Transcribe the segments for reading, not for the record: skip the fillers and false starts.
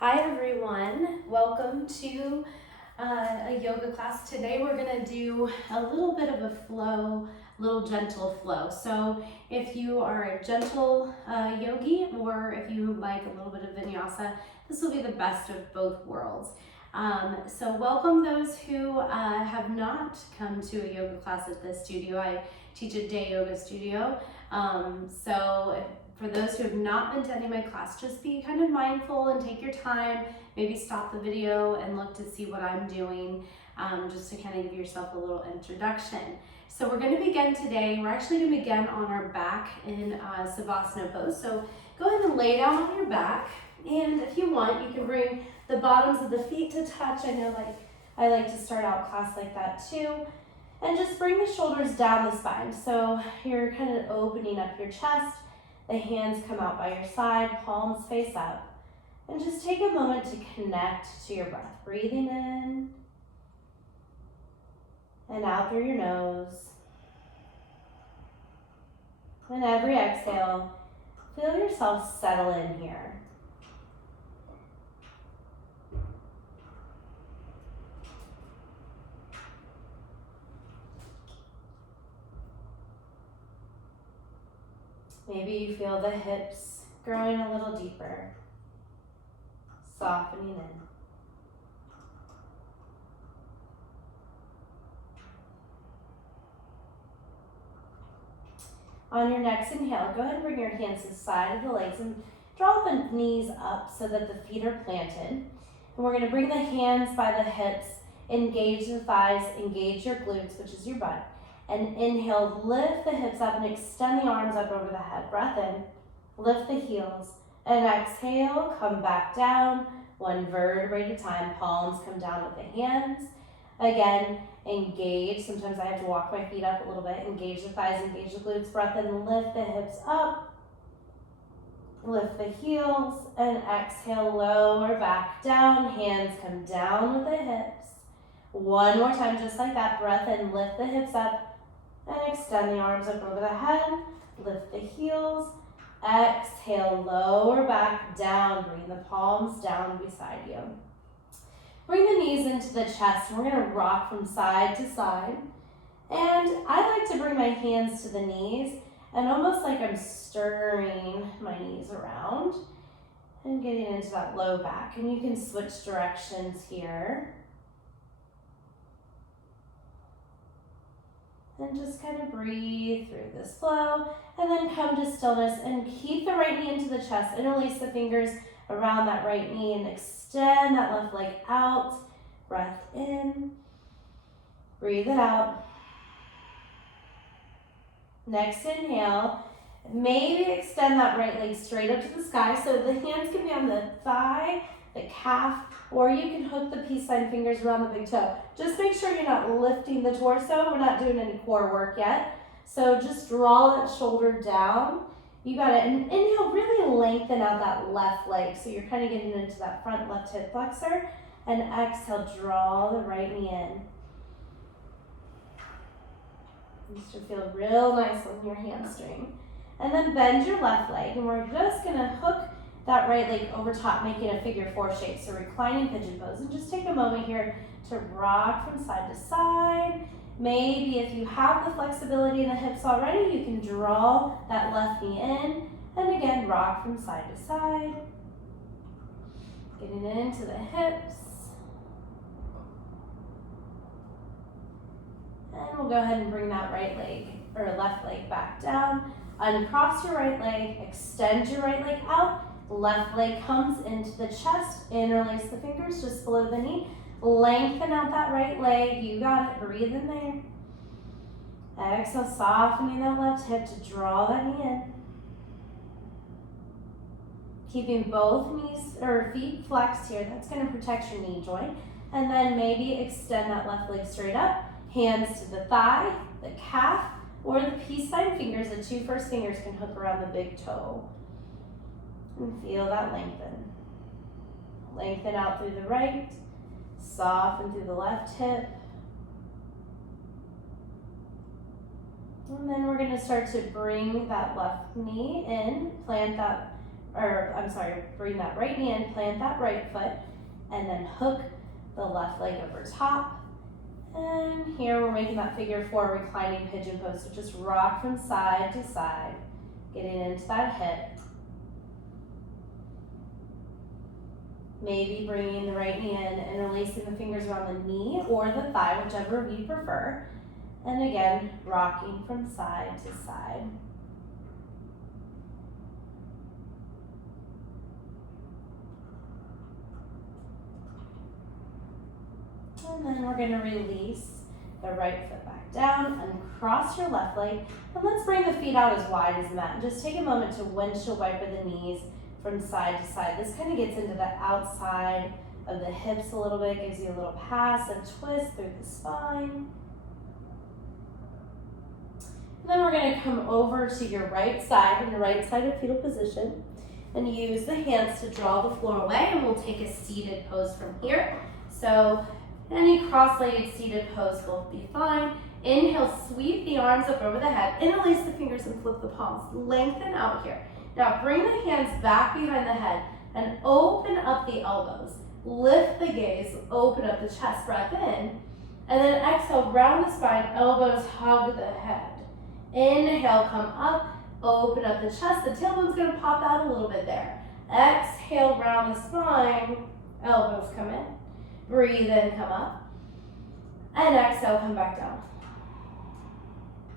Hi everyone, welcome to a yoga class. Today we're going to do a little bit of a flow, little gentle flow. So if you are a gentle yogi or if you like a little bit of vinyasa, this will be the best of both worlds. So welcome those who have not come to a yoga class at this studio. I teach a day yoga studio. For those who have not been to any of my class, just be kind of mindful and take your time. Maybe stop the video and look to see what I'm doing, just to kind of give yourself a little introduction. So we're going to begin today. We're actually going to begin on our back in Savasana pose. So go ahead and lay down on your back. And if you want, you can bring the bottoms of the feet to touch. I know I like to start out class like that too. And just bring the shoulders down the spine. So you're kind of opening up your chest. The hands come out by your side, palms face up. And just take a moment to connect to your breath. Breathing in and out through your nose. And every exhale, feel yourself settle in here. Maybe you feel the hips growing a little deeper, softening in. On your next inhale, go ahead and bring your hands to the side of the legs and draw the knees up so that the feet are planted. And we're going to bring the hands by the hips, engage the thighs, engage your glutes, which is your butt. And inhale, lift the hips up and extend the arms up over the head. Breath in, lift the heels. And exhale, come back down, one vertebrae at a time. Palms come down with the hands. Again, engage. Sometimes I have to walk my feet up a little bit. Engage the thighs, engage the glutes. Breath in, lift the hips up. Lift the heels. And exhale, lower back down. Hands come down with the hips. One more time, just like that. Breath in, lift the hips up. And extend the arms up over the head. Lift the heels. Exhale, lower back down. Bring the palms down beside you. Bring the knees into the chest. We're going to rock from side to side. And I like to bring my hands to the knees and almost like I'm stirring my knees around and getting into that low back. And you can switch directions here. And just kind of breathe through this flow and then come to stillness and keep the right knee into the chest. Interlace the fingers around that right knee and extend that left leg out. Breath in. Breathe it out. Next inhale. Maybe extend that right leg straight up to the sky. So the hands can be on the thigh, the calf, or you can hook the peace sign fingers around the big toe. Just make sure you're not lifting the torso. We're not doing any core work yet. So just draw that shoulder down. You got it. And inhale, really lengthen out that left leg. So you're kind of getting into that front left hip flexor. And exhale, draw the right knee in. This should feel real nice on your hamstring. And then bend your left leg. And we're just going to hook that right leg over top, making a figure four shape. So reclining pigeon pose. And just take a moment here to rock from side to side. Maybe if you have the flexibility in the hips already, you can draw that left knee in. And again, rock from side to side. Getting into the hips. And we'll go ahead and bring that right leg or left leg back down. Uncross your right leg, extend your right leg out. Left leg comes into the chest, interlace the fingers just below the knee. Lengthen out that right leg, you got it, breathe in there. Exhale, softening that left hip to draw that knee in. Keeping both knees or feet flexed here, that's gonna protect your knee joint. And then maybe extend that left leg straight up. Hands to the thigh, the calf, or the peace sign fingers. The two first fingers can hook around the big toe. And feel that lengthen. Lengthen out through the right, soften through the left hip. And then we're going to start to bring that left knee in, plant that bring that right knee in, plant that right foot, and then hook the left leg over top. And here we're making that figure 4 reclining pigeon pose. So just rock from side to side, getting into that hip. Maybe bringing the right knee in and releasing the fingers around the knee or the thigh, whichever you prefer. And again, rocking from side to side. And then we're going to release the right foot back down, uncross your left leg, and let's bring the feet out as wide as the mat. And just take a moment to windshield wiper the knees from side to side. This kind of gets into the outside of the hips a little bit, gives you a little pass and twist through the spine. And then we're going to come over to your right side in the right side of fetal position and use the hands to draw the floor away, and we'll take a seated pose from here. So any cross-legged seated pose will be fine. Inhale, sweep the arms up over the head, interlace the fingers and flip the palms. Lengthen out here. Now bring the hands back behind the head and open up the elbows. Lift the gaze, open up the chest, breath in. And then exhale, round the spine, elbows hug the head. Inhale, come up, open up the chest. The tailbone's gonna pop out a little bit there. Exhale, round the spine, elbows come in. Breathe in, come up. And exhale, come back down.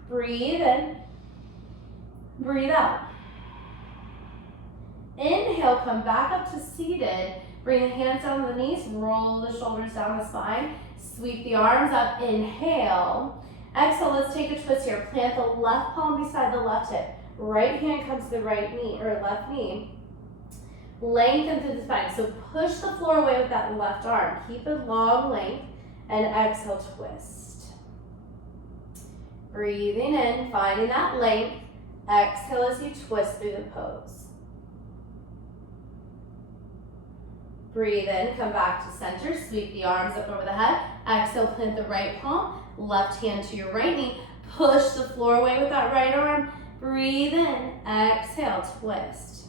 Breathe in, breathe out. Inhale, come back up to seated. Bring the hands down to the knees, roll the shoulders down the spine, sweep the arms up, inhale. Exhale, let's take a twist here. Plant the left palm beside the left hip. Right hand comes to the right knee, or left knee. Lengthen through the spine. So push the floor away with that left arm. Keep a long length, and exhale, twist. Breathing in, finding that length. Exhale as you twist through the pose. Breathe in, come back to center, sweep the arms up over the head. Exhale, plant the right palm, left hand to your right knee. Push the floor away with that right arm. Breathe in, exhale, twist.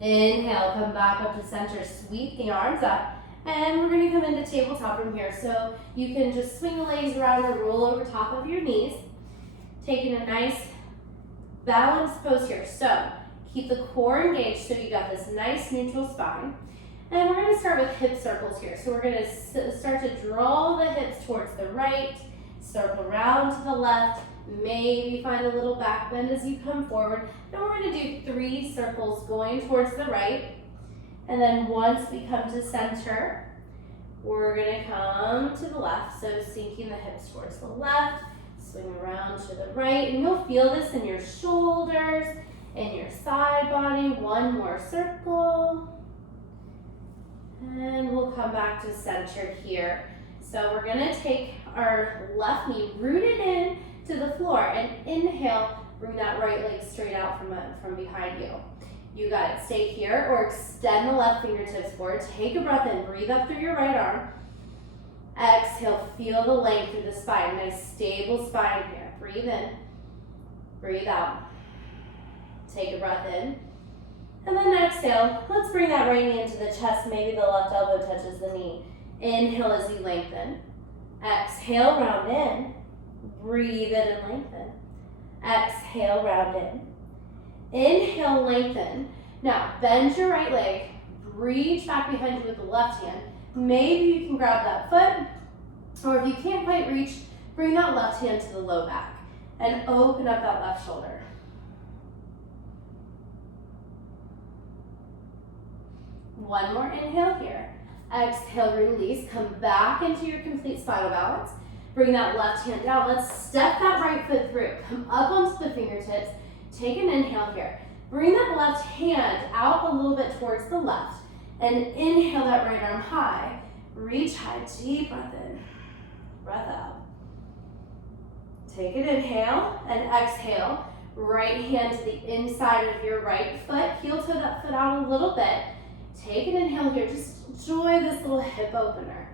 Inhale, come back up to center, sweep the arms up. And we're gonna come into tabletop from here. So you can just swing the legs around or roll over top of your knees. Taking a nice balanced pose here. So keep the core engaged so you got this nice neutral spine. And we're gonna start with hip circles here. So we're gonna start to draw the hips towards the right, circle around to the left, maybe find a little back bend as you come forward. Then we're gonna do 3 circles going towards the right. And then once we come to center, we're gonna come to the left. So sinking the hips towards the left, swing around to the right, and you'll feel this in your shoulders, in your side body. One more circle. And we'll come back to center here. So we're gonna take our left knee rooted in to the floor and inhale, bring that right leg straight out from behind you. You got it, stay here or extend the left fingertips forward. Take a breath in, breathe up through your right arm. Exhale, feel the length through the spine. Nice stable spine here. Breathe in, breathe out. Take a breath in. And then exhale, let's bring that right knee into the chest. Maybe the left elbow touches the knee. Inhale as you lengthen. Exhale, round in. Breathe in and lengthen. Exhale, round in. Inhale, lengthen. Now, bend your right leg. Reach back behind you with the left hand. Maybe you can grab that foot, or if you can't quite reach, bring that left hand to the low back and open up that left shoulder. One more inhale here. Exhale, release. Come back into your complete spinal balance. Bring that left hand down. Let's step that right foot through. Come up onto the fingertips. Take an inhale here. Bring that left hand out a little bit towards the left. And inhale that right arm high. Reach high, deep breath in. Breath out. Take an inhale and exhale. Right hand to the inside of your right foot. Heel toe that foot out a little bit. Take an inhale here. Just enjoy this little hip opener.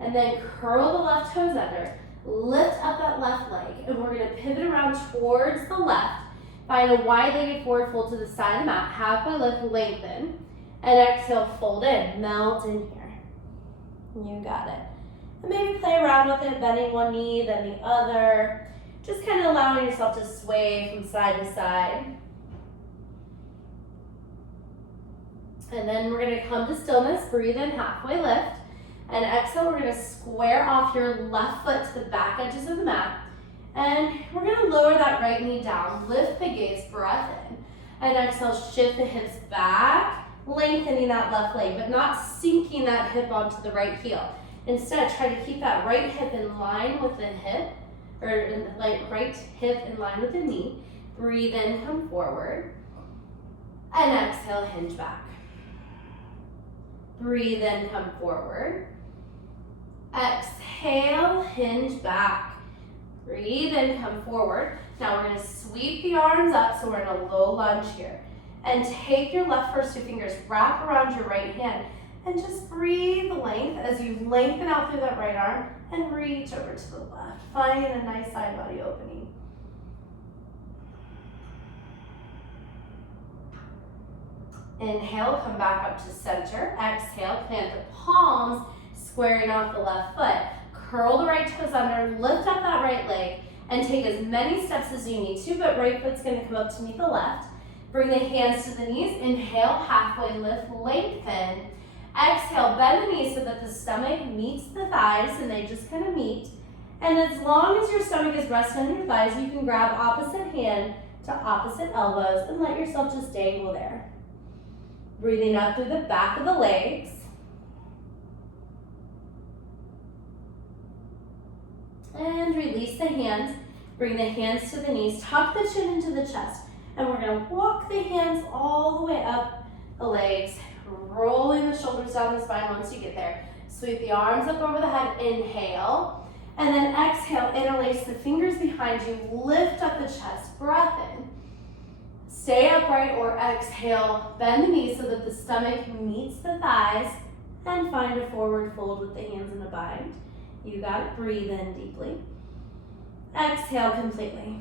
And then curl the left toes under. lift up that left leg, and we're gonna pivot around towards the left. Find a wide-legged forward fold to the side of the mat, halfway lift, lengthen, and exhale, fold in, melt in here. You got it. And maybe play around with it, bending one knee, then the other. Just kind of allowing yourself to sway from side to side. And then we're gonna come to stillness, breathe in, halfway lift, and exhale, we're gonna square off your left foot to the back edges of the mat. And we're gonna lower that right knee down, lift the gaze, breath in, and exhale, shift the hips back, lengthening that left leg, but not sinking that hip onto the right heel. Instead, try to keep that right hip in line with the hip, or right hip in line with the knee. Breathe in, come forward, and exhale, hinge back. Breathe in, come forward. Exhale, hinge back. Breathe in, come forward. Now we're gonna sweep the arms up, so we're in a low lunge here. And take your left first two fingers, wrap around your right hand, and just breathe length as you lengthen out through that right arm and reach over to the left, finding a nice side body opening. Inhale, come back up to center. Exhale, plant the palms, squaring off the left foot. Curl the right toes under, lift up that right leg, and take as many steps as you need to, but right foot's gonna come up to meet the left. Bring the hands to the knees. Inhale, halfway lift, lengthen. Exhale, bend the knees so that the stomach meets the thighs and they just kind of meet. And as long as your stomach is resting on your thighs, you can grab opposite hand to opposite elbows and let yourself just dangle there. Breathing up through the back of the legs. And release the hands. Bring the hands to the knees. Tuck the chin into the chest. And we're gonna walk the hands all the way up the legs, rolling the shoulders down the spine once you get there. Sweep the arms up over the head, inhale. And then exhale, interlace the fingers behind you, lift up the chest, breath in. Stay upright or exhale, bend the knees so that the stomach meets the thighs, and find a forward fold with the hands in a bind. You got it, breathe in deeply. Exhale completely.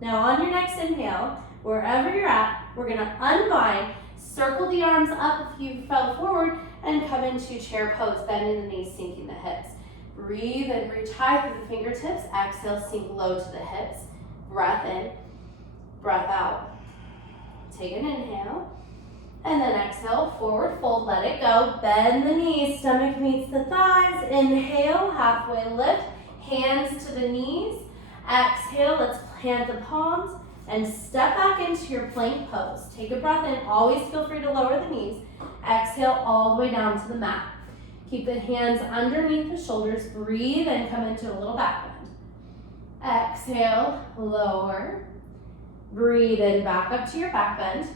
Now on your next inhale, wherever you're at, we're gonna unbind, circle the arms up if you fell forward, and come into chair pose, bending the knees, sinking the hips. Breathe and reach high through the fingertips. Exhale, sink low to the hips. Breath in, breath out. Take an inhale, and then exhale, forward fold, let it go. Bend the knees, stomach meets the thighs. Inhale, halfway lift, hands to the knees. Exhale, let's plant the palms and step back into your plank pose. Take a breath in, always feel free to lower the knees. Exhale all the way down to the mat. Keep the hands underneath the shoulders, breathe and come into a little back bend. Exhale, lower. Breathe in, back up to your back bend.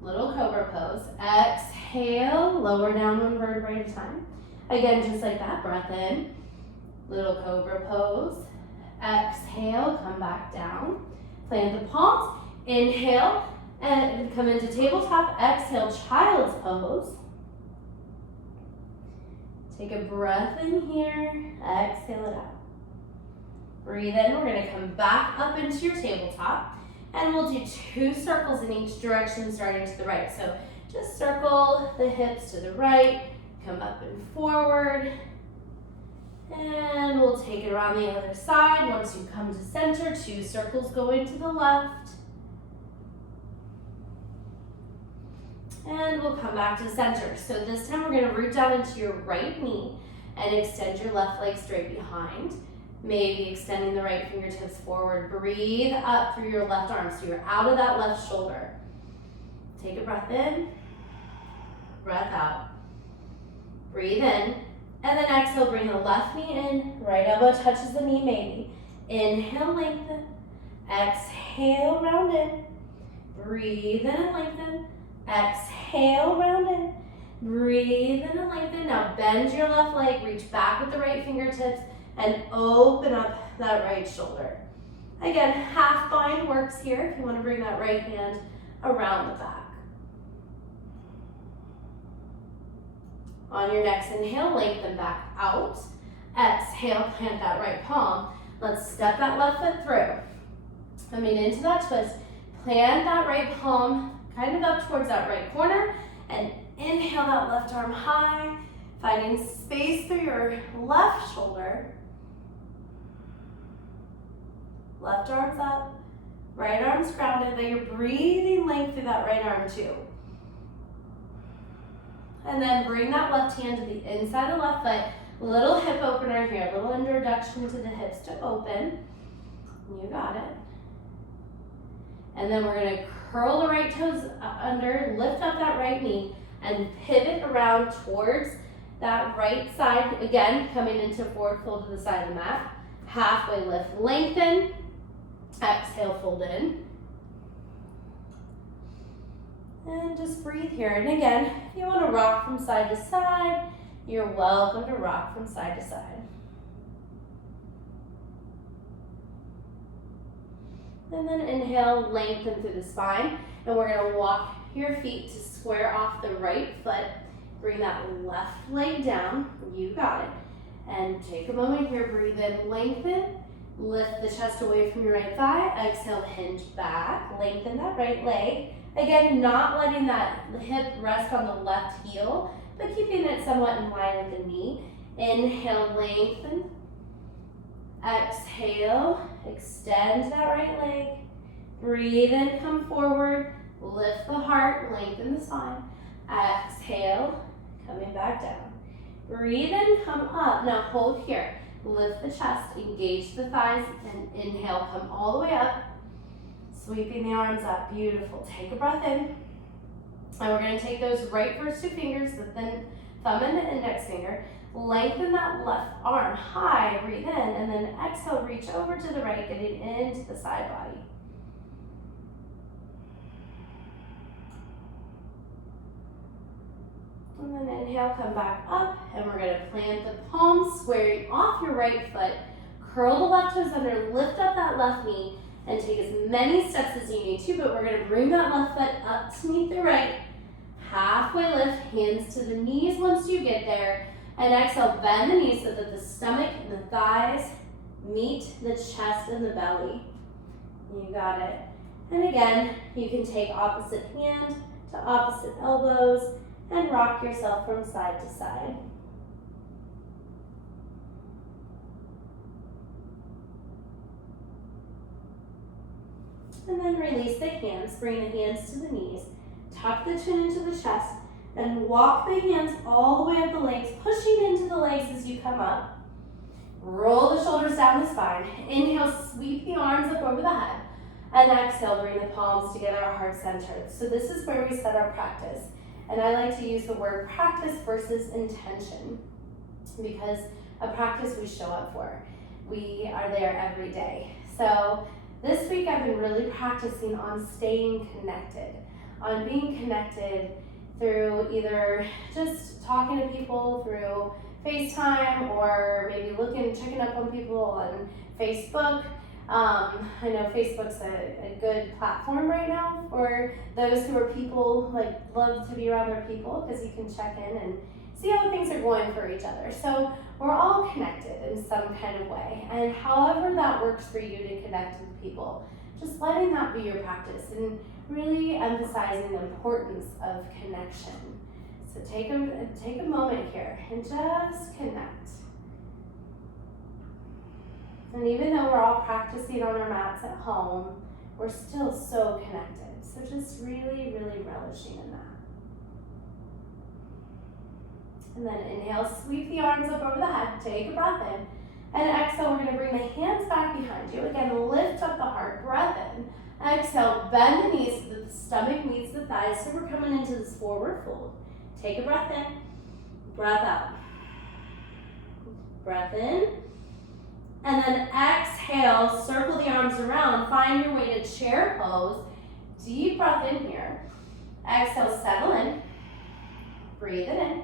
Little cobra pose. Exhale, lower down one vertebrae at a time. Again, just like that, breath in. Little cobra pose. Exhale, come back down. Plant the palms. Inhale, and come into tabletop. Exhale, child's pose. Take a breath in here. Exhale it out. Breathe in. We're going to come back up into your tabletop. And we'll do 2 circles in each direction, starting to the right. So just circle the hips to the right. Come up and forward. And we'll take it around the other side. Once you come to center, 2 circles going to the left. And we'll come back to center. So this time we're going to root down into your right knee and extend your left leg straight behind. Maybe extending the right fingertips forward. Breathe up through your left arm so you're out of that left shoulder. Take a breath in, breath out. Breathe in. And then exhale, bring the left knee in, right elbow touches the knee maybe. Inhale, lengthen. Exhale, round in. Breathe in and lengthen. Exhale, round in. Breathe in and lengthen. Now bend your left leg, reach back with the right fingertips, and open up that right shoulder. Again, half bind works here if you want to bring that right hand around the back. On your next inhale, lengthen back out. Exhale, plant that right palm. Let's step that left foot through. Coming into that twist, plant that right palm kind of up towards that right corner, and inhale that left arm high, finding space through your left shoulder. Left arm's up, right arm's grounded, but you're breathing length through that right arm too. And then bring that left hand to the inside of the left foot. Little hip opener here, little introduction to the hips to open. You got it. And then we're gonna curl the right toes under, lift up that right knee, and pivot around towards that right side. Again, coming into forward fold to the side of the mat. Halfway lift, lengthen. Exhale, fold in. And just breathe here. And again, if you want to rock from side to side, you're welcome to rock from side to side. And then inhale, lengthen through the spine. And we're going to walk your feet to square off the right foot. Bring that left leg down. You got it. And take a moment here, breathe in, lengthen. Lift the chest away from your right thigh. Exhale, hinge back. Lengthen that right leg. Again, not letting that hip rest on the left heel, but keeping it somewhat in line with the knee. Inhale, lengthen. Exhale, extend that right leg. Breathe in, come forward. Lift the heart, lengthen the spine. Exhale, coming back down. Breathe in, come up. Now hold here. Lift the chest, engage the thighs, and inhale, come all the way up. Sweeping the arms up, beautiful. Take a breath in. And we're gonna take those right first two fingers, the thumb and the index finger. Lengthen that left arm high, breathe in, and then exhale, reach over to the right, getting into the side body. And then inhale, come back up, and we're gonna plant the palms, squaring off your right foot. Curl the left toes under, lift up that left knee, and take as many steps as you need to, but we're gonna bring that left foot up to meet the right. Halfway lift, hands to the knees once you get there, and exhale, bend the knees so that the stomach and the thighs meet the chest and the belly. You got it. And again, you can take opposite hand to opposite elbows, and rock yourself from side to side. And then release the hands, bring the hands to the knees, tuck the chin into the chest, and walk the hands all the way up the legs, pushing into the legs as you come up. Roll the shoulders down the spine. Inhale, sweep the arms up over the head. And exhale, bring the palms together, heart centered. So this is where we set our practice. And I like to use the word practice versus intention, because a practice we show up for. We are there every day. So this week I've been really practicing on staying connected, on being connected through either just talking to people through FaceTime, or maybe checking up on people on Facebook. I know Facebook's a good platform right now for those who are people, love to be around their people, because you can check in and see how things are going for each other. So we're all connected in some kind of way, and however that works for you to connect with people, just letting that be your practice and really emphasizing the importance of connection. So take a moment here and just connect. And even though we're all practicing on our mats at home, we're still so connected. So just really, really relishing in that. And then inhale, sweep the arms up over the head, take a breath in. And exhale, we're gonna bring the hands back behind you. Again, lift up the heart, breath in. Exhale, bend the knees so that the stomach meets the thighs. So we're coming into this forward fold. Take a breath in, breath out. Breath in. And then exhale, circle the arms around, find your way to chair pose. Deep breath in here. Exhale, settle in. Breathe it in.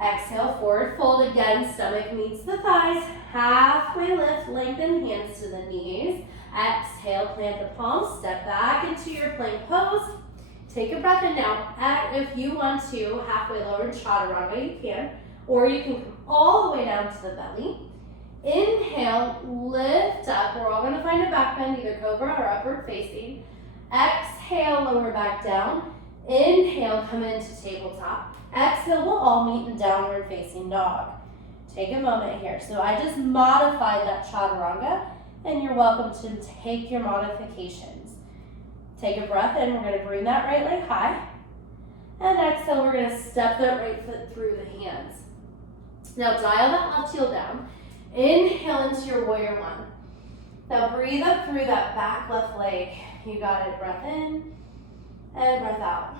Exhale, forward fold again, stomach meets the thighs. Halfway lift, lengthen hands to the knees. Exhale, plant the palms, step back into your plank pose. Take a breath in now. If you want to, halfway lower chaturanga, you can. Or you can come all the way down to the belly. Inhale, lift up. We're all gonna find a back bend, either cobra or upward facing. Exhale, lower back down. Inhale, come into tabletop. Exhale, we'll all meet in downward facing dog. Take a moment here. So I just modified that chaturanga, and you're welcome to take your modifications. Take a breath in. We're going to bring that right leg high. And exhale, we're going to step that right foot through the hands. Now dial that left heel down. Inhale into your warrior one. Now breathe up through that back left leg. You got it. Breath in and breath out.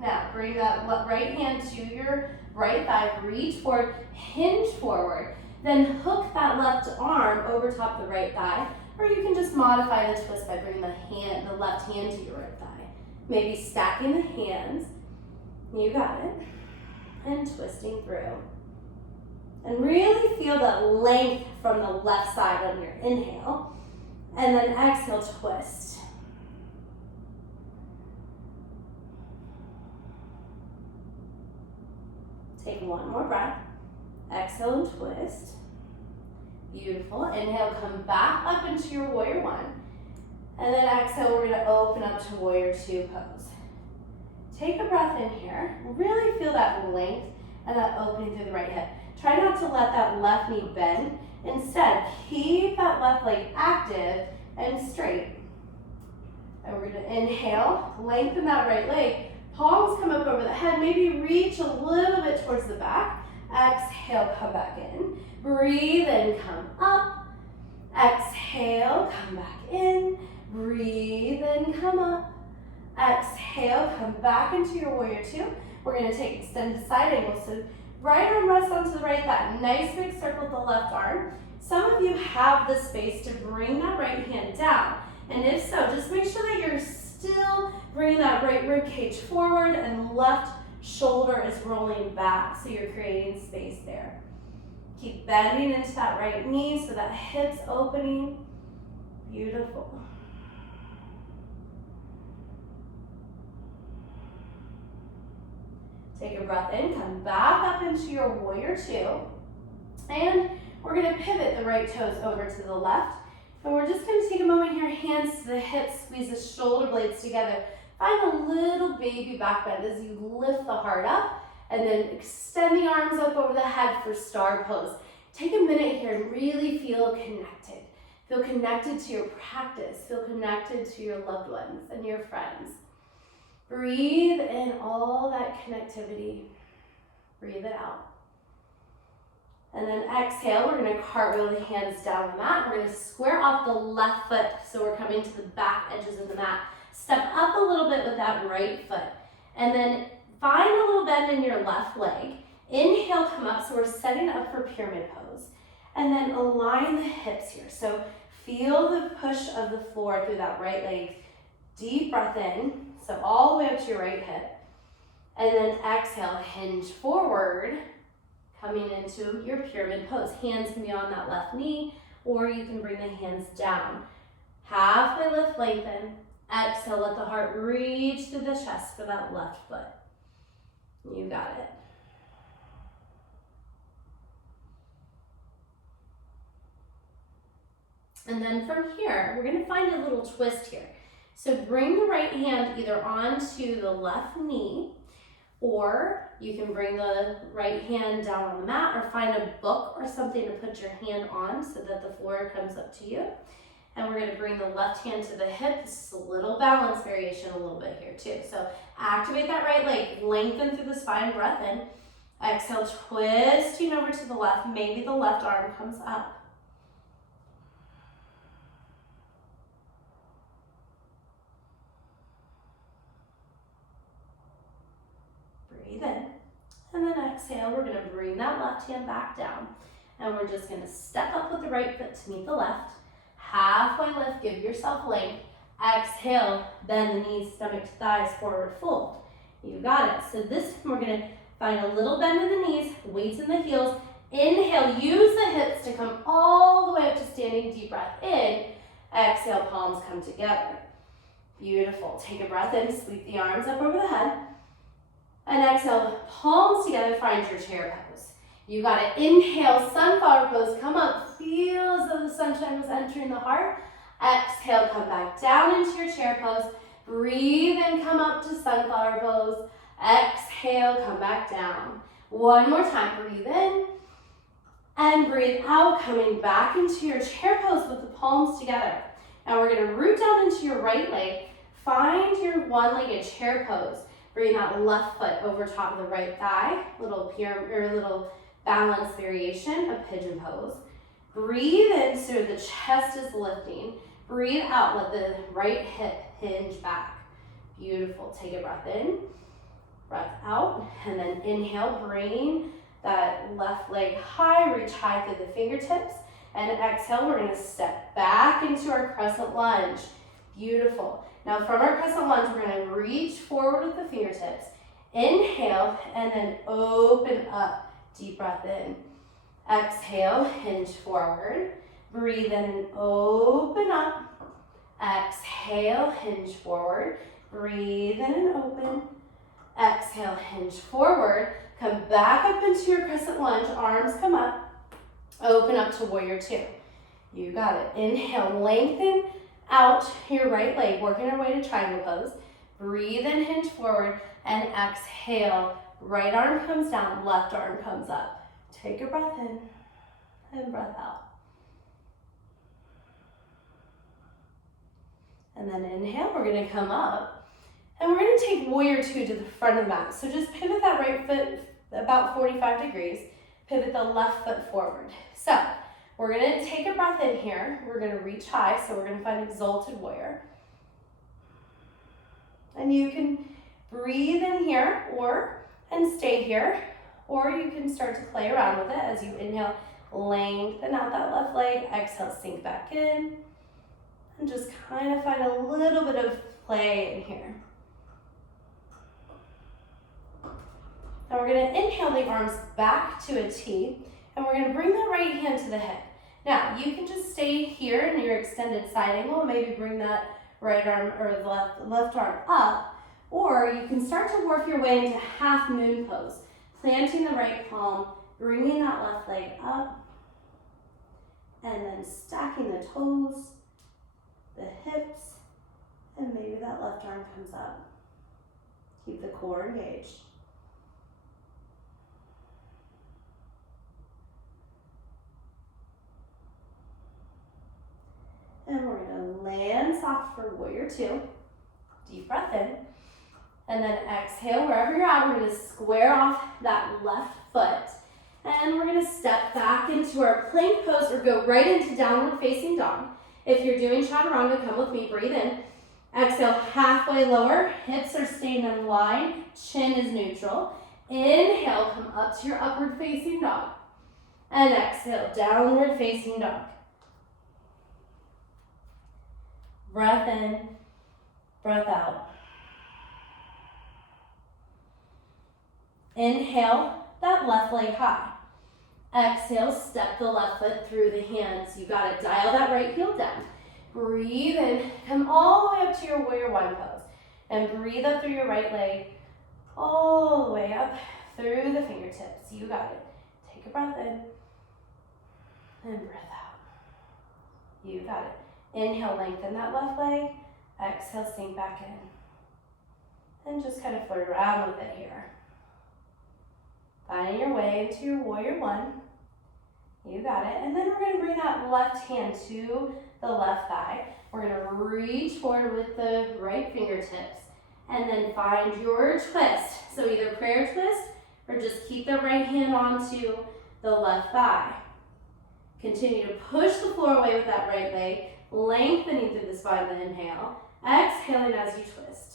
Now bring that right hand to your right thigh. Reach forward, hinge forward. Then hook that left arm over top the right thigh. Or you can just modify the twist by bringing the left hand to your right thigh. Maybe stacking the hands. You got it. And twisting through. And really feel that length from the left side on your inhale. And then exhale, twist. Take one more breath. Exhale and twist. Beautiful. Inhale, come back up into your warrior one. And then exhale, we're gonna open up to warrior two pose. Take a breath in here. Really feel that length and that opening through the right hip. Try not to let that left knee bend. Instead, keep that left leg active and straight. And we're gonna inhale, lengthen that right leg. Palms come up over the head. Maybe reach a little bit towards the back. Exhale, come back in. Breathe in, come up. Exhale, come back in. Breathe in, come up. Exhale, come back into your warrior two. We're gonna take extended side angle. So right arm rests onto the right thigh. Nice big circle with the left arm. Some of you have the space to bring that right hand down. And if so, just make sure that you're still bringing that right rib cage forward and left shoulder is rolling back, so you're creating space there. Keep bending into that right knee so that hip's opening. Beautiful. Take a breath in, come back up into your warrior two. And we're gonna pivot the right toes over to the left. And we're just gonna take a moment here, hands to the hips, squeeze the shoulder blades together. Find a little baby back bend as you lift the heart up, and then extend the arms up over the head for star pose. Take a minute here and really feel connected. Feel connected to your practice. Feel connected to your loved ones and your friends. Breathe in all that connectivity. Breathe it out. And then exhale, we're gonna cartwheel the hands down the mat. We're gonna square off the left foot, so we're coming to the back edges of the mat. Step up a little bit with that right foot. And then find a little bend in your left leg. Inhale, come up, so we're setting up for pyramid pose. And then align the hips here. So feel the push of the floor through that right leg. Deep breath in, so all the way up to your right hip. And then exhale, hinge forward, coming into your pyramid pose. Hands can be on that left knee, or you can bring the hands down. Halfway lift, lengthen. Exhale, let the heart reach through the chest for that left foot. You got it. And then from here, we're gonna find a little twist here. So bring the right hand either onto the left knee, or you can bring the right hand down on the mat, or find a book or something to put your hand on so that the floor comes up to you. And we're gonna bring the left hand to the hip. This is a little balance variation a little bit here too. So activate that right leg, lengthen through the spine, breath in. Exhale, twisting over to the left. Maybe the left arm comes up. Breathe in. And then exhale, we're gonna bring that left hand back down. And we're just gonna step up with the right foot to meet the left. Halfway lift, give yourself length. Exhale, bend the knees, stomach to thighs, forward fold. You got it. So this time we're gonna find a little bend in the knees, weights in the heels. Inhale, use the hips to come all the way up to standing, deep breath in. Exhale, palms come together. Beautiful. Take a breath in, sweep the arms up over the head. And exhale, palms together, find your chair pose. You got it. Inhale, sunflower pose. Come up. Feel as though the sunshine was entering the heart. Exhale, come back down into your chair pose. Breathe in, come up to sunflower pose. Exhale, come back down. One more time. Breathe in and breathe out, coming back into your chair pose with the palms together. Now we're going to root down into your right leg. Find your one-legged chair pose. Bring that left foot over top of the right thigh. Little balance variation of pigeon pose. Breathe in so the chest is lifting. Breathe out, let the right hip hinge back. Beautiful. Take a breath in, breath out, and then inhale, bring that left leg high, reach high through the fingertips, and exhale, we're gonna step back into our crescent lunge. Beautiful. Now from our crescent lunge, we're gonna reach forward with the fingertips. Inhale, and then open up. Deep breath in. Exhale, hinge forward. Breathe in and open up. Exhale, hinge forward. Breathe in and open. Exhale, hinge forward. Come back up into your crescent lunge. Arms come up. Open up to warrior two. You got it. Inhale, lengthen out your right leg. Working our way to triangle pose. Breathe in, hinge forward. And exhale. Right arm comes down, left arm comes up. Take a breath in and breath out. And then inhale, we're gonna come up and we're gonna take warrior two to the front of the mat. So just pivot that right foot about 45 degrees, pivot the left foot forward. So we're gonna take a breath in here. We're gonna reach high, so we're gonna find exalted warrior. And you can breathe in here and stay here, or you can start to play around with it as you inhale, lengthen out that left leg, exhale, sink back in, and just kind of find a little bit of play in here. Now we're gonna inhale the arms back to a T, and we're gonna bring the right hand to the hip. Now, you can just stay here in your extended side angle, and maybe bring that right arm or the left arm up, or you can start to work your way into half moon pose. Planting the right palm, bringing that left leg up, and then stacking the toes, the hips, and maybe that left arm comes up. Keep the core engaged. And we're gonna land soft for warrior two. Deep breath in. And then exhale, wherever you're at, we're gonna square off that left foot. And we're gonna step back into our plank pose or go right into downward facing dog. If you're doing chaturanga, come with me, breathe in. Exhale, halfway lower, hips are staying in line, chin is neutral. Inhale, come up to your upward facing dog. And exhale, downward facing dog. Breath in, breath out. Inhale, that left leg high. Exhale, step the left foot through the hands. You got it. Dial that right heel down. Breathe in, come all the way up to your warrior one pose. And breathe up through your right leg, all the way up through the fingertips. You got it. Take a breath in and breath out. You got it. Inhale, lengthen that left leg. Exhale, sink back in. And just kind of flirt around with it here. Finding your way into your warrior one. You got it. And then we're going to bring that left hand to the left thigh. We're going to reach forward with the right fingertips. And then find your twist. So either prayer twist or just keep the right hand onto the left thigh. Continue to push the floor away with that right leg, lengthening through the spine with the inhale. Exhaling as you twist.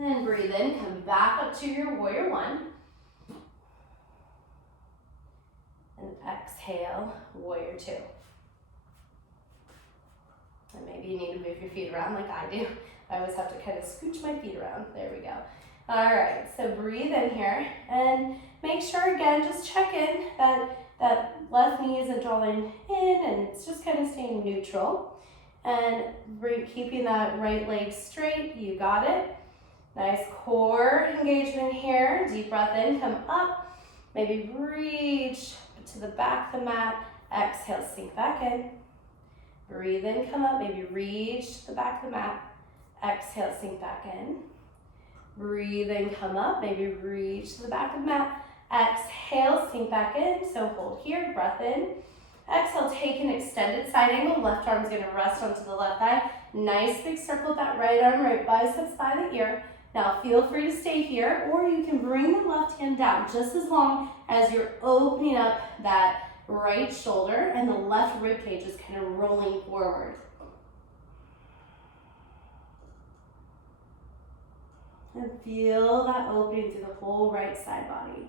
And breathe in, come back up to your warrior one. And exhale, warrior two. And maybe you need to move your feet around like I do. I always have to kind of scooch my feet around. There we go. All right, so breathe in here and make sure, again, just check in that left knee isn't drawing in and it's just kind of staying neutral. And keeping that right leg straight, you got it. Nice core engagement here. Deep breath in, come up. Maybe reach to the back of the mat. Exhale, sink back in. Breathe in, come up. Maybe reach to the back of the mat. Exhale, sink back in. Breathe in, come up. Maybe reach to the back of the mat. Exhale, sink back in. So hold here, breath in. Exhale, take an extended side angle. Left arm's gonna rest onto the left thigh. Nice big circle with that right arm, right biceps by the ear. Now feel free to stay here, or you can bring the left hand down just as long as you're opening up that right shoulder and the left rib cage is kind of rolling forward. And feel that opening through the whole right side body.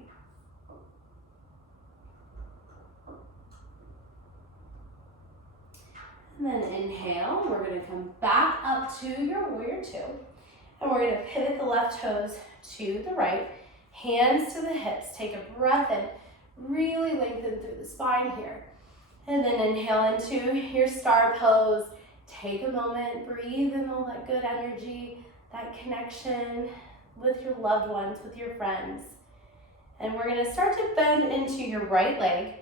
And then inhale, we're gonna come back up to your warrior two. And we're gonna pivot the left toes to the right, hands to the hips. Take a breath in, really lengthen through the spine here. And then inhale into your star pose. Take a moment, breathe in all that good energy, that connection with your loved ones, with your friends. And we're gonna start to bend into your right leg.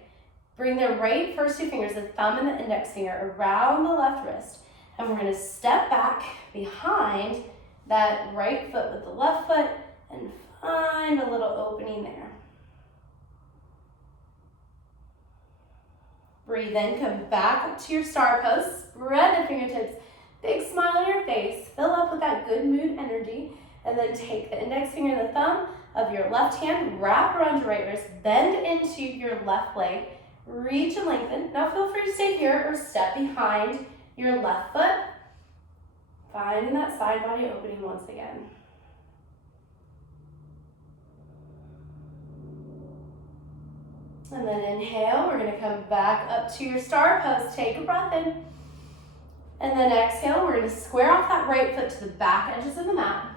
Bring the right first two fingers, the thumb and the index finger, around the left wrist. And we're gonna step back behind that right foot with the left foot and find a little opening there. Breathe in, come back up to your star pose, spread the fingertips, big smile on your face, fill up with that good mood energy, and then take the index finger and the thumb of your left hand, wrap around your right wrist, bend into your left leg, reach and lengthen. Now feel free to stay here or step behind your left foot, finding that side body opening once again. And then inhale, we're gonna come back up to your star pose. Take a breath in. And then exhale, we're gonna square off that right foot to the back edges of the mat.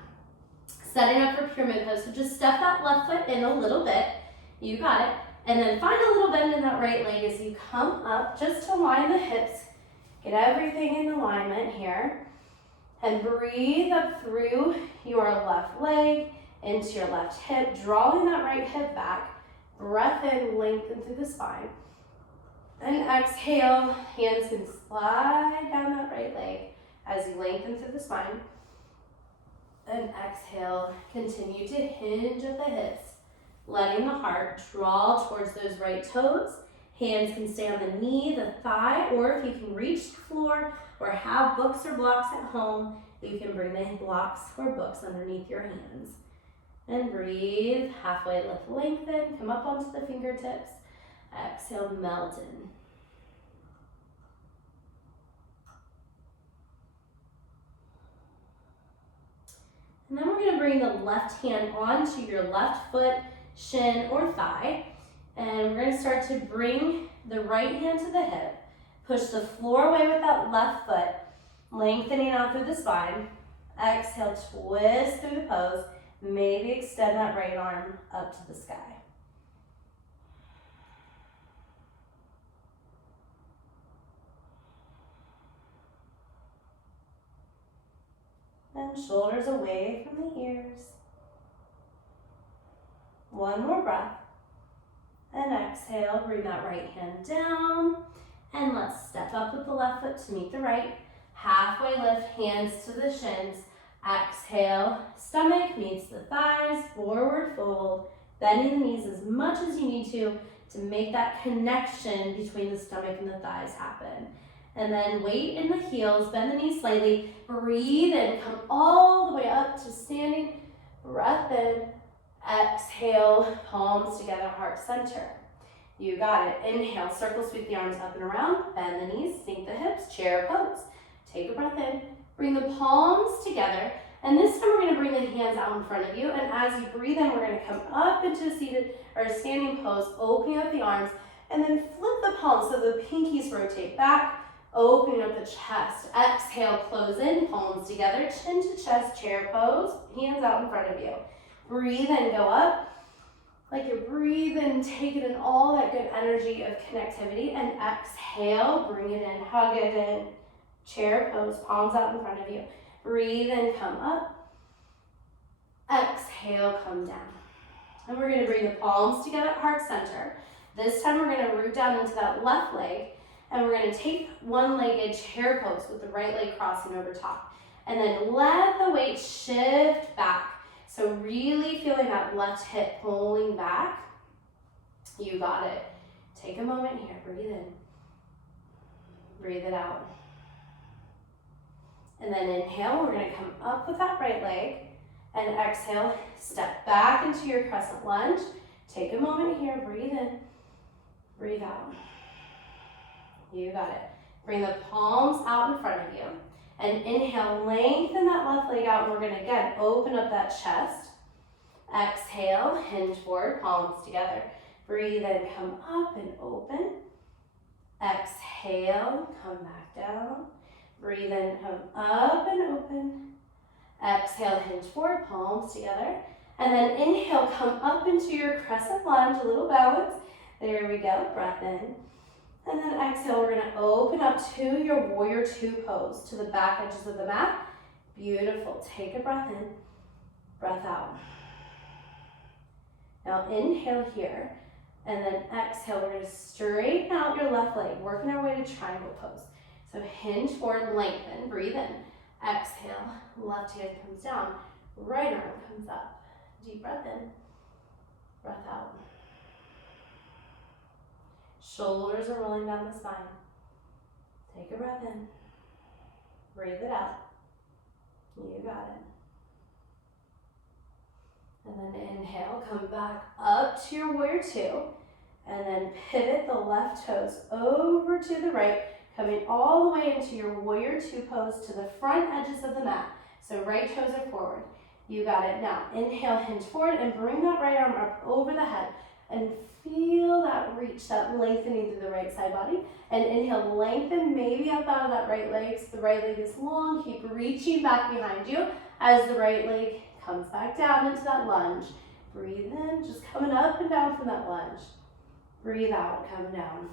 Setting up for pyramid pose. So just step that left foot in a little bit. You got it. And then find a little bend in that right leg as you come up, just to align the hips. Get everything in alignment here. And breathe up through your left leg, into your left hip, drawing that right hip back. Breath in, lengthen through the spine. And exhale, hands can slide down that right leg as you lengthen through the spine. And exhale, continue to hinge at the hips, letting the heart draw towards those right toes. Hands can stay on the knee, the thigh, or if you can reach the floor or have books or blocks at home, you can bring the blocks or books underneath your hands. And breathe, halfway lift, lengthen, come up onto the fingertips. Exhale, melt in. And then we're gonna bring the left hand onto your left foot, shin, or thigh. And we're gonna start to bring the right hand to the hip. Push the floor away with that left foot, lengthening out through the spine. Exhale, twist through the pose. Maybe extend that right arm up to the sky. And shoulders away from the ears. One more breath. And exhale, bring that right hand down. And let's step up with the left foot to meet the right. Halfway lift, hands to the shins. Exhale, stomach meets the thighs, forward fold. Bending the knees as much as you need to make that connection between the stomach and the thighs happen. And then weight in the heels, bend the knees slightly. Breathe in, come all the way up to standing. Breath in. Exhale, palms together, heart center. You got it. Inhale, circle, sweep the arms up and around. Bend the knees, sink the hips, chair pose. Take a breath in. Bring the palms together. And this time we're going to bring the hands out in front of you. And as you breathe in, we're going to come up into a seated or a standing pose, opening up the arms, and then flip the palms so the pinkies rotate back, opening up the chest. Exhale, close in, palms together, chin to chest, chair pose, hands out in front of you. Breathe in, go up. Like you're breathing, taking in all that good energy of connectivity. And exhale, bring it in, hug it in. Chair pose, palms out in front of you. Breathe in, come up. Exhale, come down. And we're gonna bring the palms together at heart center. This time we're gonna root down into that left leg, and we're gonna take one-legged chair pose with the right leg crossing over top. And then let the weight shift back. So really feeling that left hip pulling back. You got it. Take a moment here, breathe in. Breathe it out. And then inhale, we're gonna come up with that right leg. And exhale, step back into your crescent lunge. Take a moment here, breathe in, breathe out. You got it. Bring the palms out in front of you. And inhale, lengthen that left leg out. And we're gonna, again, open up that chest. Exhale, hinge forward, palms together. Breathe in, come up and open. Exhale, come back down. Breathe in, come up and open. Exhale, hinge forward, palms together. And then inhale, come up into your crescent lunge, a little balance. There we go, breath in. And then exhale, we're gonna open up to your warrior two pose, to the back edges of the mat. Beautiful, take a breath in, breath out. Now inhale here, and then exhale, we're gonna straighten out your left leg, working our way to triangle pose. So hinge forward, lengthen, breathe in. Exhale, left hand comes down, right arm comes up. Deep breath in, breath out. Shoulders are rolling down the spine. Take a breath in, breathe it out. You got it. And then inhale, come back up to your warrior two, and then pivot the left toes over to the right, coming all the way into your warrior two pose to the front edges of the mat. So right toes are forward. You got it. Now inhale, hinge forward, and bring that right arm up over the head. And feel that reach, that lengthening through the right side body. And inhale, lengthen, maybe up out of that right leg. So the right leg is long. Keep reaching back behind you as the right leg comes back down into that lunge. Breathe in, just coming up and down from that lunge. Breathe out, come down.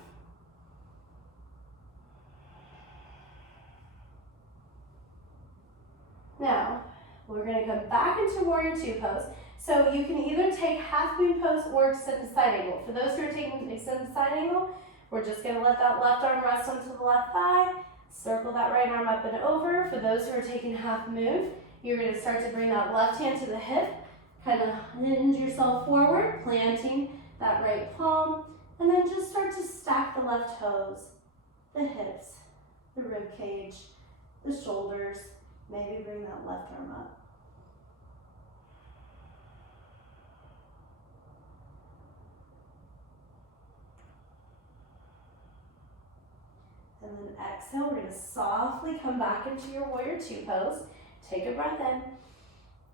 Now, we're gonna come back into warrior two pose. So you can either take half moon pose or extended side angle. For those who are taking extended side angle, we're just gonna let that left arm rest onto the left thigh, circle that right arm up and over. For those who are taking half moon, you're gonna start to bring that left hand to the hip, kind of hinge yourself forward, planting that right palm, and then just start to stack the left toes, the hips, the rib cage, the shoulders. Maybe bring that left arm up. And then exhale, we're gonna softly come back into your warrior two pose. Take a breath in.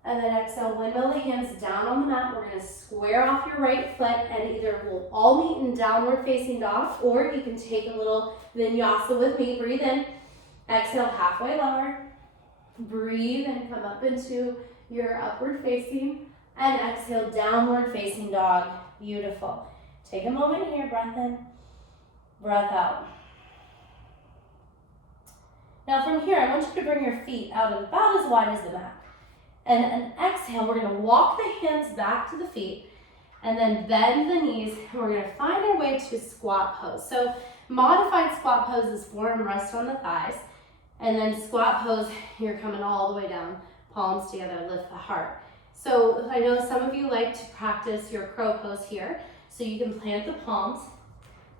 And then exhale, windmill the hands down on the mat. We're gonna square off your right foot, and either we'll all meet in downward facing dog, or you can take a little vinyasa with me. Breathe in. Exhale, halfway lower. Breathe and come up into your upward facing, and exhale, downward facing dog. Beautiful. Take a moment here, breath in, breath out. Now from here, I want you to bring your feet out about as wide as the mat. And an exhale, we're gonna walk the hands back to the feet, and then bend the knees, and we're gonna find our way to squat pose. So modified squat pose is forearm rest on the thighs. And then squat pose, you're coming all the way down, palms together, lift the heart. So I know some of you like to practice your crow pose here. So you can plant the palms,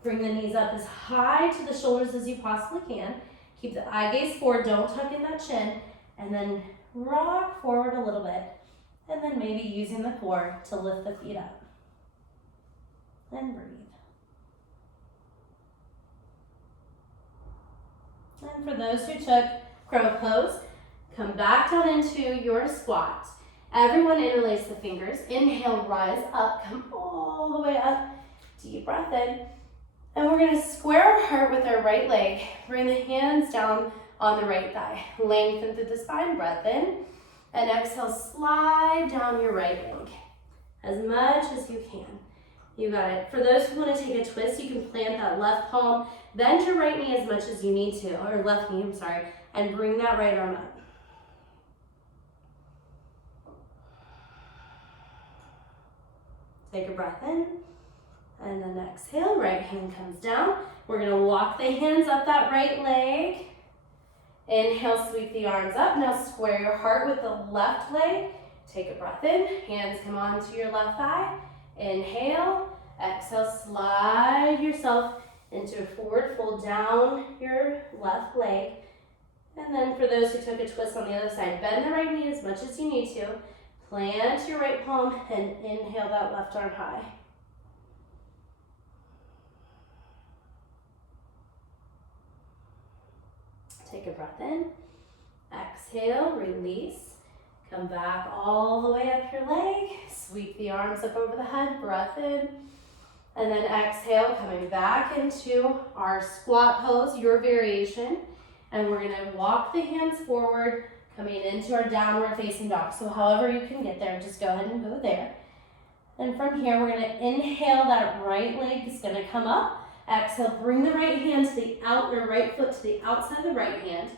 bring the knees up as high to the shoulders as you possibly can. Keep the eye gaze forward, don't tuck in that chin, and then rock forward a little bit. And then maybe using the core to lift the feet up. And breathe. And for those who took crow pose, come back down into your squat. Everyone interlace the fingers. Inhale, rise up, come all the way up. Deep breath in. And we're gonna square our heart with our right leg. Bring the hands down on the right thigh. Lengthen through the spine, breath in. And exhale, slide down your right leg as much as you can. You got it. For those who want to take a twist, you can plant that left palm, bend your right knee as much as you need to, or left knee, I'm sorry, and bring that right arm up. Take a breath in, and then exhale, right hand comes down. We're gonna walk the hands up that right leg. Inhale, sweep the arms up. Now square your heart with the left leg. Take a breath in, hands come onto your left thigh. Inhale, exhale, slide yourself into a forward fold down your left leg. And then for those who took a twist on the other side, bend the right knee as much as you need to. Plant your right palm and inhale that left arm high. Take a breath in. Exhale, release. Come back all the way up your leg. Sweep the arms up over the head, breath in. And then exhale, coming back into our squat pose, your variation. And we're gonna walk the hands forward, coming into our downward facing dog. So however you can get there, just go ahead and go there. And from here, we're gonna inhale, that right leg is gonna come up. Exhale, bring the right hand to the right foot to the outside of the right hand.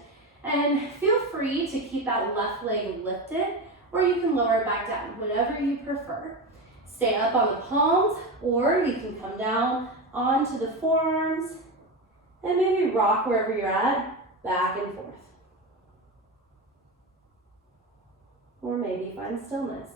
And feel free to keep that left leg lifted, or you can lower it back down, whatever you prefer. Stay up on the palms, or you can come down onto the forearms and maybe rock wherever you're at, back and forth. Or maybe find stillness.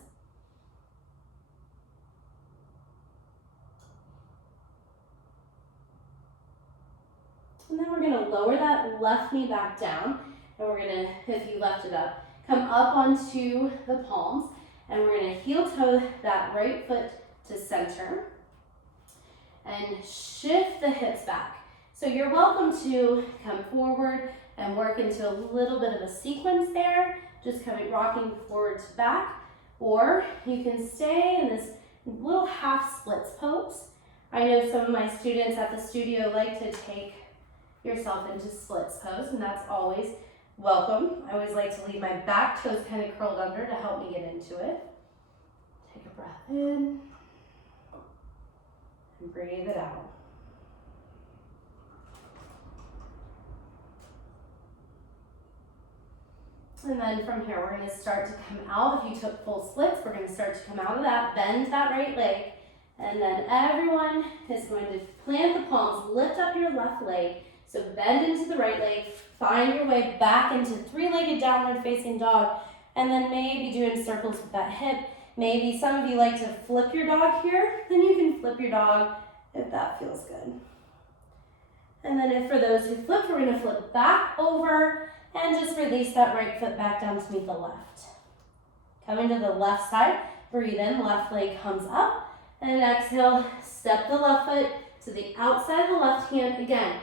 And then we're gonna lower that left knee back down, and we're gonna, if you left it up, come up onto the palms, and we're gonna heel toe that right foot to center, and shift the hips back. So you're welcome to come forward and work into a little bit of a sequence there, just rocking forward to back, or you can stay in this little half splits pose. I know some of my students at the studio like to take yourself into splits pose, and that's always welcome. I always like to leave my back toes kind of curled under to help me get into it. Take a breath in and breathe it out. And then from here, we're going to start to come out. If you took full splits, we're going to start to come out of that, bend that right leg, and then everyone is going to plant the palms, lift up your left leg. So bend into the right leg, find your way back into three-legged downward facing dog, and then maybe doing circles with that hip. Maybe some of you like to flip your dog here, then you can flip your dog if that feels good. And then if for those who flip, we're gonna flip back over and just release that right foot back down to meet the left. Coming to the left side, breathe in, left leg comes up, and exhale, step the left foot to the outside of the left hand. Again,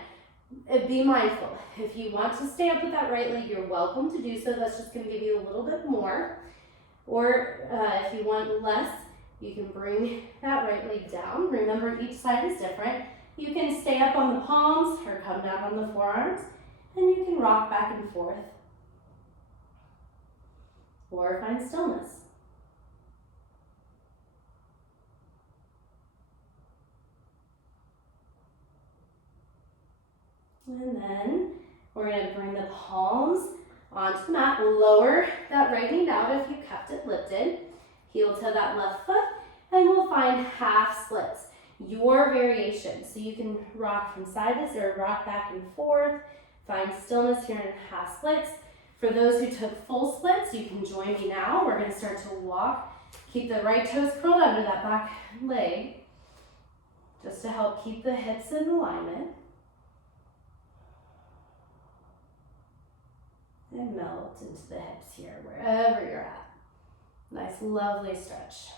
be mindful. If you want to stay up with that right leg, you're welcome to do so. That's just going to give you a little bit more. Or if you want less, you can bring that right leg down. Remember, each side is different. You can stay up on the palms or come down on the forearms, and you can rock back and forth. Or find stillness. And then we're going to bring the palms onto the mat, lower that right knee down if you kept it lifted, heel to that left foot, and we'll find half splits, your variation. So you can rock from side to side, or rock back and forth, find stillness here in half splits. For those who took full splits, you can join me now. We're going to start to walk. Keep the right toes curled under that back leg, just to help keep the hips in alignment. And melt into the hips here, wherever you're at. Nice, lovely stretch.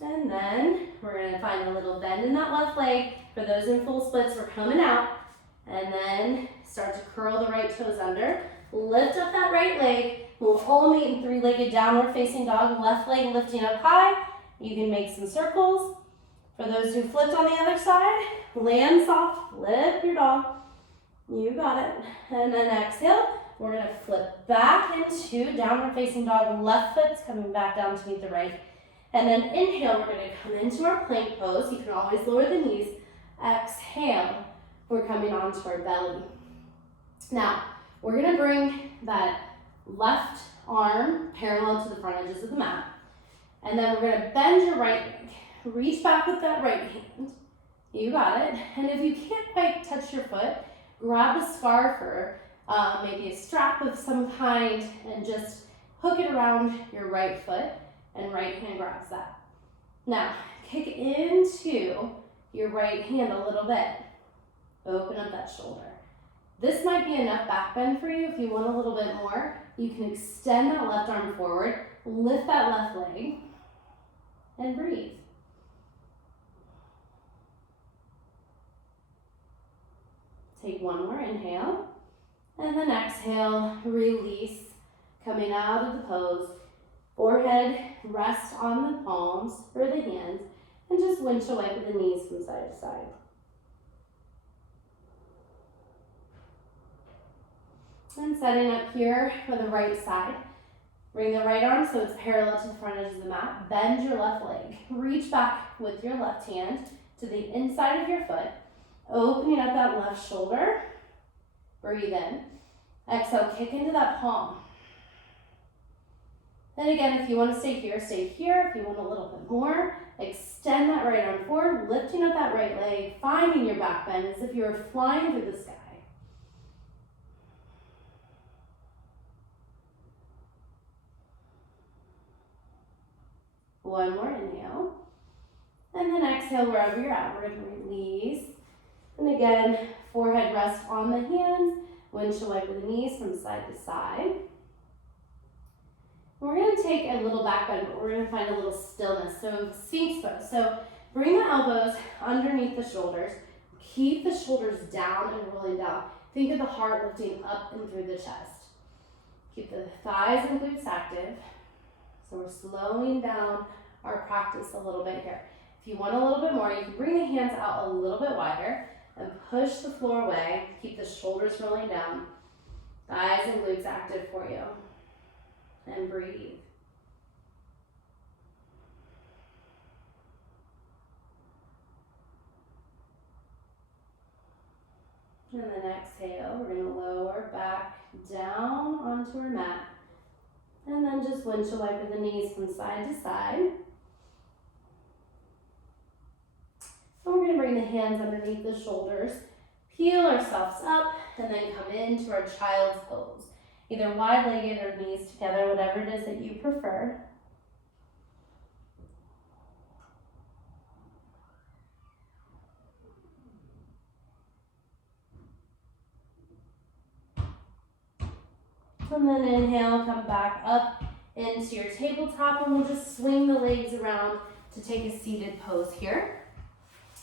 And then we're going to find a little bend in that left leg. For those in full splits, we're coming out. And then start to curl the right toes under. Lift up that right leg. We'll all meet in three-legged downward facing dog. Left leg lifting up high. You can make some circles. For those who flipped on the other side, land soft, flip your dog. You got it. And then exhale, we're gonna flip back into downward facing dog. Left foot's coming back down to meet the right. And then inhale, we're gonna come into our plank pose. You can always lower the knees. Exhale, we're coming onto our belly. Now, we're gonna bring that left arm parallel to the front edges of the mat. And then we're gonna bend your right leg. Reach back with that right hand. You got it. And if you can't quite touch your foot, grab a scarf or maybe a strap of some kind and just hook it around your right foot and right hand grabs that. Now, kick into your right hand a little bit. Open up that shoulder. This might be enough back bend for you. If you want a little bit more, you can extend that left arm forward, lift that left leg, and breathe. Take one more inhale, and then exhale, release, coming out of the pose. Forehead, rest on the palms or the hands, and just windshield wipe with the knees from side to side. And setting up here for the right side. Bring the right arm so it's parallel to the front edge of the mat. Bend your left leg. Reach back with your left hand to the inside of your foot. Opening up that left shoulder. Breathe in. Exhale, kick into that palm. And again, if you want to stay here, stay here. If you want a little bit more, extend that right arm forward, lifting up that right leg, finding your back bend as if you were flying through the sky. One more inhale. And then exhale wherever you're at. We're going to release. And again, forehead rest on the hands. Windshield wipe with the knees from side to side. We're going to take a little back bend, but we're going to find a little stillness. So Sphinx pose. So bring the elbows underneath the shoulders. Keep the shoulders down and rolling down. Think of the heart lifting up and through the chest. Keep the thighs and glutes active. So we're slowing down our practice a little bit here. If you want a little bit more, you can bring the hands out a little bit wider and push the floor away. Keep the shoulders rolling down. Thighs and glutes active for you. And breathe. And then exhale, we're going to lower back down onto our mat. And then just windshield wipe with the knees from side to side. And we're going to bring the hands underneath the shoulders, peel ourselves up, and then come into our child's pose. Either wide-legged or knees together, whatever it is that you prefer. And then inhale, come back up into your tabletop, and we'll just swing the legs around to take a seated pose here.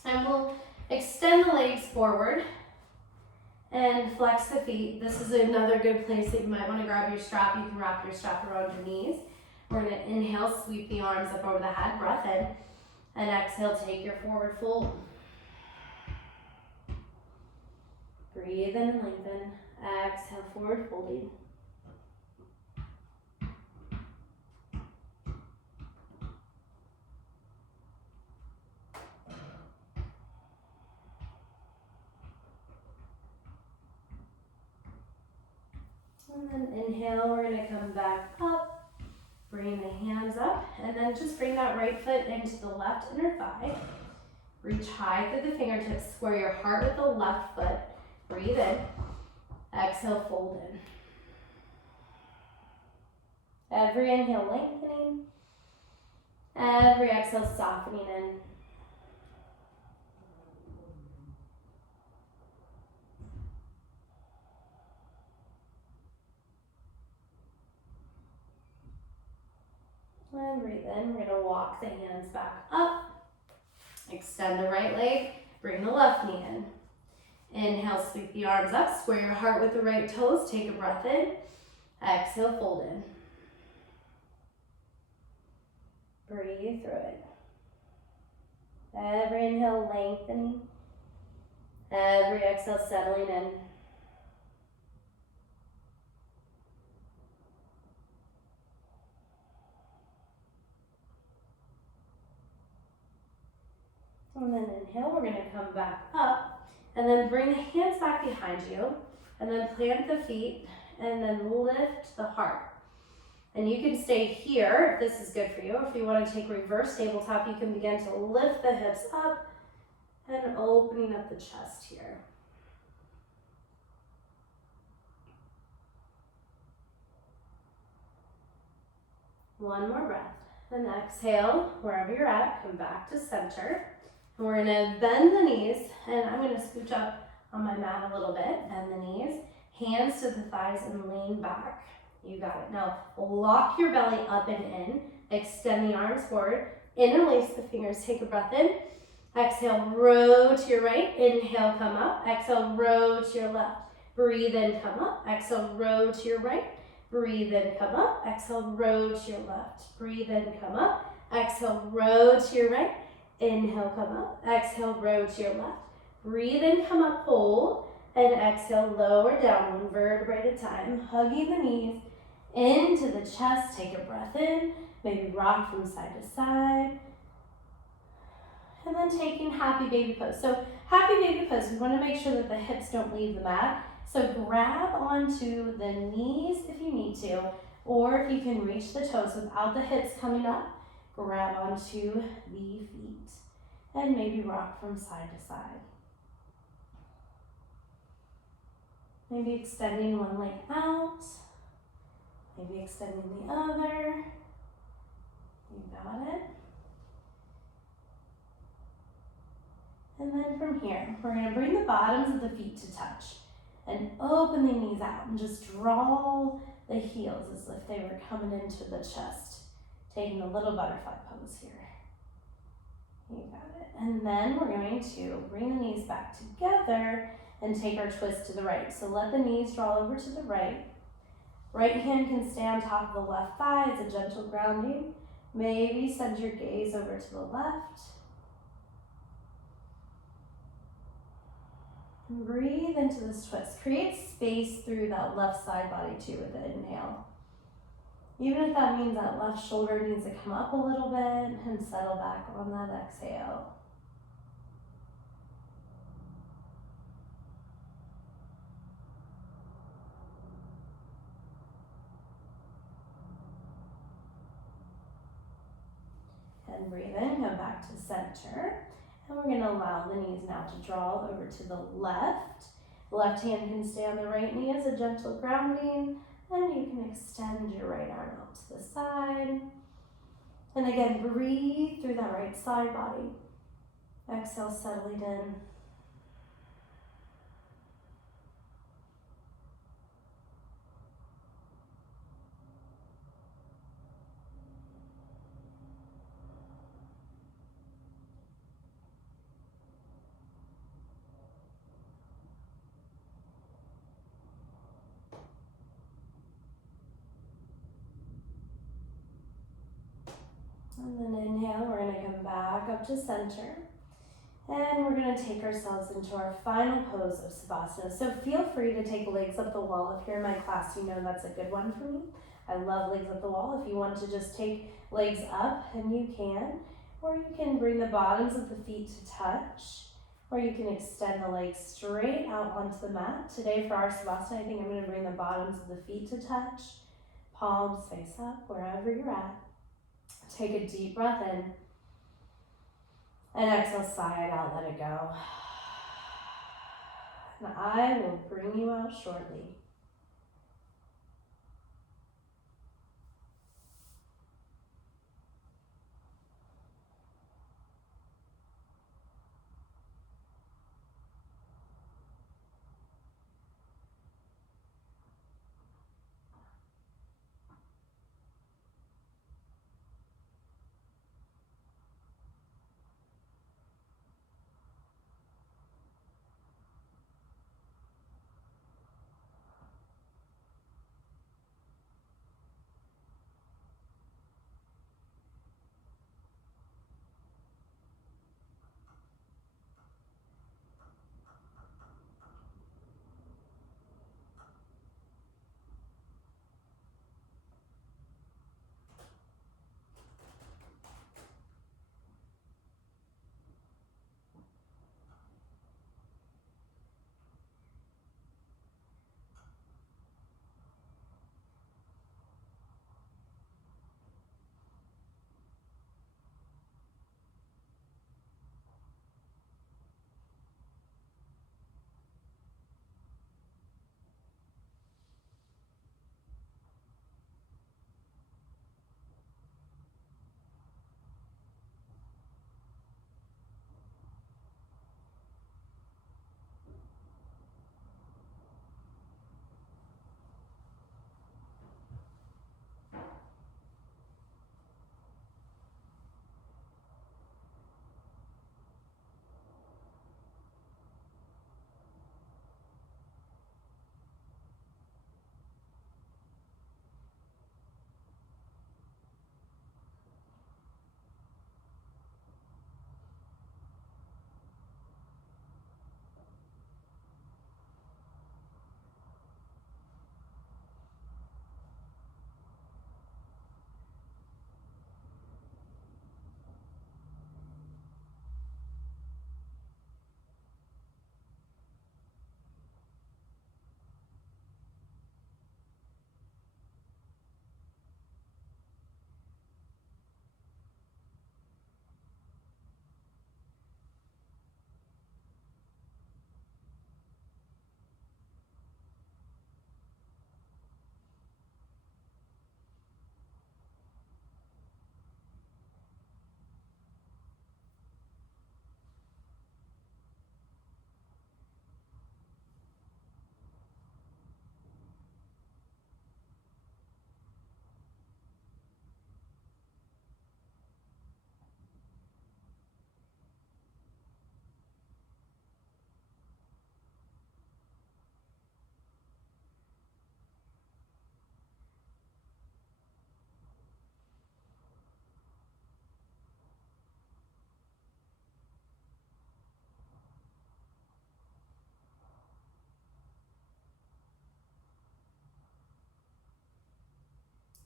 And we'll extend the legs forward and flex the feet. This is another good place that you might want to grab your strap. You can wrap your strap around your knees. We're going to inhale, sweep the arms up over the head, breath in, and exhale, take your forward fold. Breathe in and lengthen. Exhale, forward folding. And then inhale, we're going to come back up, bring the hands up, and then just bring that right foot into the left inner thigh. Reach high through the fingertips, square your heart with the left foot. Breathe in. Exhale, fold in. Every inhale, lengthening. Every exhale, softening in. And breathe in. We're going to walk the hands back up. Extend the right leg. Bring the left knee in. Inhale, sweep the arms up. Square your heart with the right toes. Take a breath in. Exhale, fold in. Breathe through it. Every inhale, lengthening. Every exhale, settling in. And then inhale, we're gonna come back up and then bring the hands back behind you and then plant the feet and then lift the heart. And you can stay here if this is good for you. If you want to take reverse tabletop, you can begin to lift the hips up and opening up the chest here. One more breath. Then exhale, wherever you're at, come back to center. And we're gonna bend the knees, and I'm gonna scooch up on my mat a little bit, bend the knees, hands to the thighs and lean back. You got it. Now, lock your belly up and in, extend the arms forward, interlace the fingers, take a breath in. Exhale, row to your right, inhale, come up. Exhale, row to your left. Breathe in, come up. Exhale, row to your right. Breathe in, come up. Exhale, row to your left. Breathe in, come up. Exhale, row to your right. Inhale, come up. Exhale, row to your left. Breathe in, come up, hold. And exhale, lower down, one vertebrae at a time. Hugging the knees into the chest. Take a breath in. Maybe rock from side to side. And then taking happy baby pose. So happy baby pose, we want to make sure that the hips don't leave the mat. So grab onto the knees if you need to, or if you can reach the toes without the hips coming up, grab onto the feet and maybe rock from side to side. Maybe extending one leg out, maybe extending the other. You got it. And then from here, we're going to bring the bottoms of the feet to touch and open the knees out and just draw the heels as if they were coming into the chest. Taking a little butterfly pose here. You got it. And then we're going to bring the knees back together and take our twist to the right. So let the knees draw over to the right. Right hand can stay on top of the left thigh as a gentle grounding. Maybe send your gaze over to the left. And breathe into this twist. Create space through that left side body too with the inhale. Even if that means that left shoulder needs to come up a little bit and settle back on that exhale. And breathe in, come back to center. And we're going to allow the knees now to draw over to the left. The left hand can stay on the right knee as a gentle grounding. And you can extend your right arm out to the side. And again, breathe through that right side body. Exhale, settling in. And then inhale, we're going to come back up to center. And we're going to take ourselves into our final pose of Savasana. So feel free to take legs up the wall. If you're in my class, you know that's a good one for me. I love legs up the wall. If you want to just take legs up, and you can. Or you can bring the bottoms of the feet to touch. Or you can extend the legs straight out onto the mat. Today for our Savasana, I think I'm going to bring the bottoms of the feet to touch. Palms face up, wherever you're at. Take a deep breath in. And exhale, sigh it out, let it go. And I will bring you out shortly.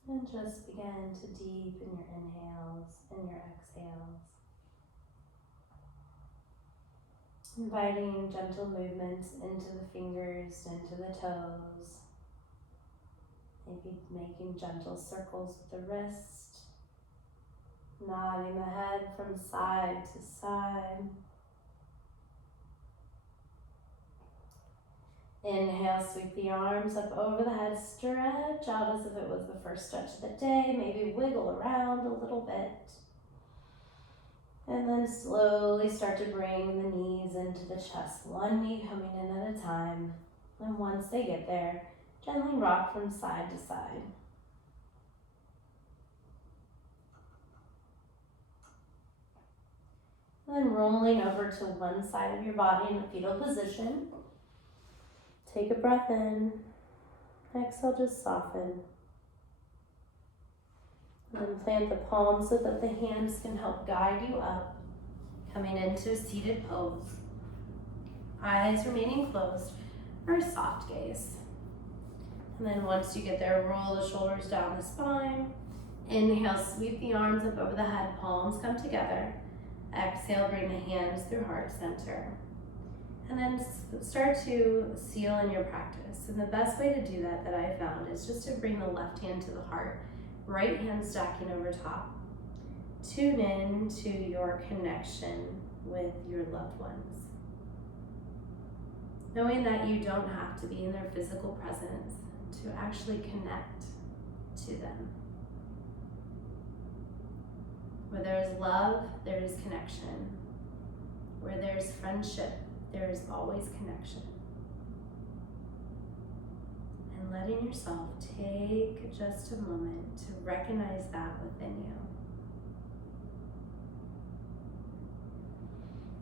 And just begin to deepen your inhales and your exhales. Inviting gentle movements into the fingers, into the toes. Maybe making gentle circles with the wrist. Nodding the head from side to side. Inhale, sweep the arms up over the head, stretch out as if it was the first stretch of the day. Maybe wiggle around a little bit. And then slowly start to bring the knees into the chest, one knee coming in at a time. And once they get there, gently rock from side to side. And then rolling over to one side of your body in a fetal position. Take a breath in. Exhale, just soften. And then plant the palms so that the hands can help guide you up. Coming into a seated pose. Eyes remaining closed for a soft gaze. And then once you get there, roll the shoulders down the spine. Inhale, sweep the arms up over the head, palms come together. Exhale, bring the hands through heart center. And then start to seal in your practice. And the best way to do that I found is just to bring the left hand to the heart, right hand stacking over top. Tune in to your connection with your loved ones. Knowing that you don't have to be in their physical presence to actually connect to them. Where there is love, there is connection. Where there's friendship, there is always connection. And letting yourself take just a moment to recognize that within you.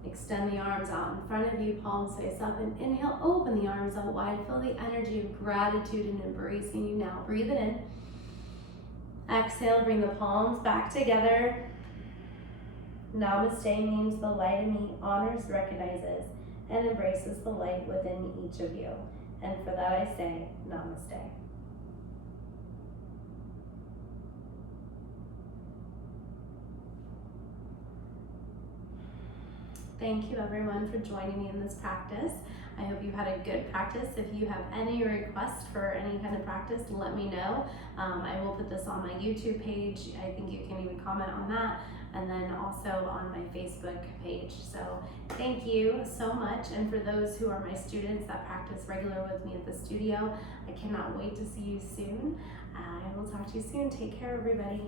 Extend the arms out in front of you, palms face up, and inhale, open the arms out wide. Feel the energy of gratitude and embracing you now. Breathe it in. Exhale, bring the palms back together. Namaste means the light in me honors, recognizes, and embraces the light within each of you. And for that I say, Namaste. Thank you everyone for joining me in this practice. I hope you had a good practice. If you have any requests for any kind of practice, let me know. I will put this on my YouTube page. I think you can even comment on that. And then also on my Facebook page. So thank you so much. And for those who are my students that practice regular with me at the studio, I cannot wait to see you soon. I will talk to you soon. Take care, everybody.